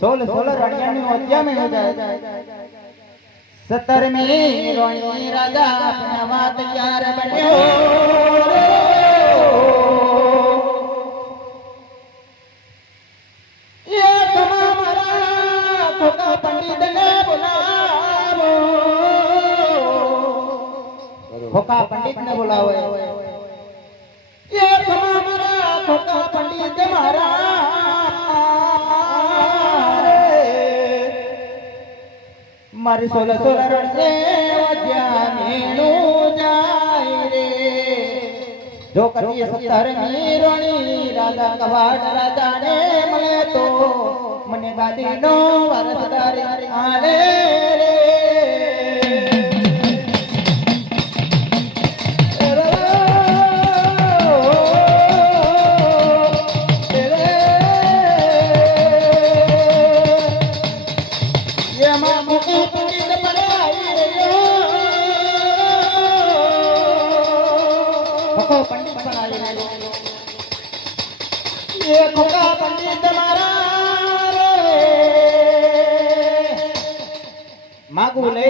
16 राणियां अयोध्या में हो जाए 17वीं रानी राजा अपना तैयार बन्यो ये तुम्हारा खोका पंडित ने बुलावो खोका पंडित ने बुलावे ये तुम्हारा खोका पंडित मारा मारी 16 रण से अज्ञानीनु जाय रे जो कभी 17वीं रानी राजा कवाड़ राजा ने मले तो मने गादी नो वारसदार आले रे पंडित बनाए ये खोका पंडित मारा मागू ले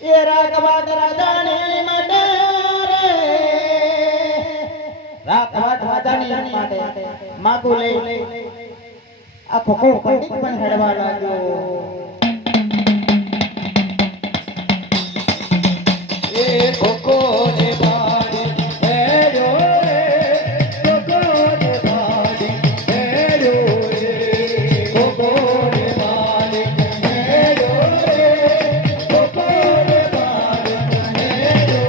ये राघवाद राजानी माटे राघवाद राजानी माटे मागू ले आ खोको पंडित पण हेडवा लाग्यो ये खोको ने बाड़ी हेडो खोको ने बाड़ी हेडो खोको ने बाड़ी हेडो खोको ने बाड़ी हेडो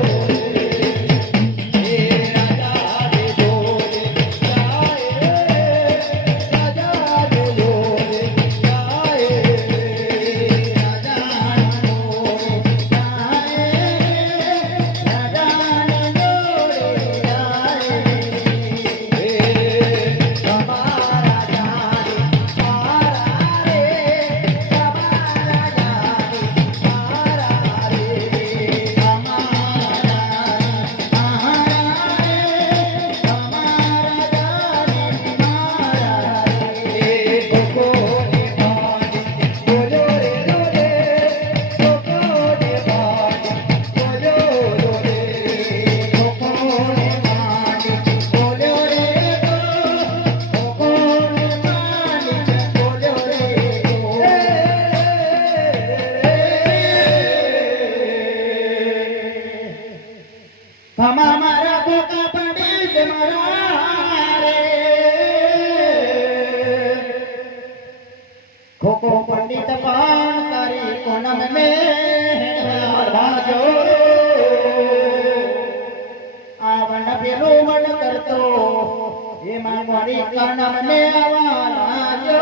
ये राजा रे जोरे जाए राजा रे जोरे जाए राजा हमारा खोका पंडित मारा रे खोको पंडित पान करी कोनम में भाजो आवण पेलो मन करतो ये मांगवारी कानम में आवाना जो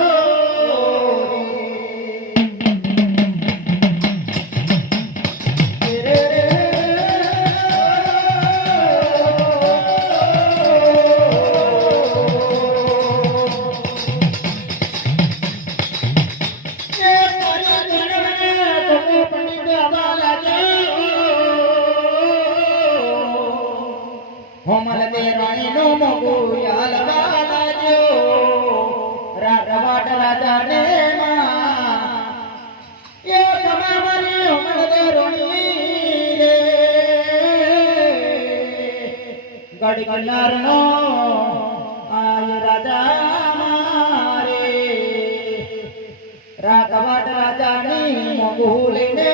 होमल दे रानी नो मोगु याल वाला जो राघवाट राजा ने मां ये कमा मरी होमल दे रानी रे गड़ी किनार नो आय राजा मारे राघवाट राजा ने मोगु लेने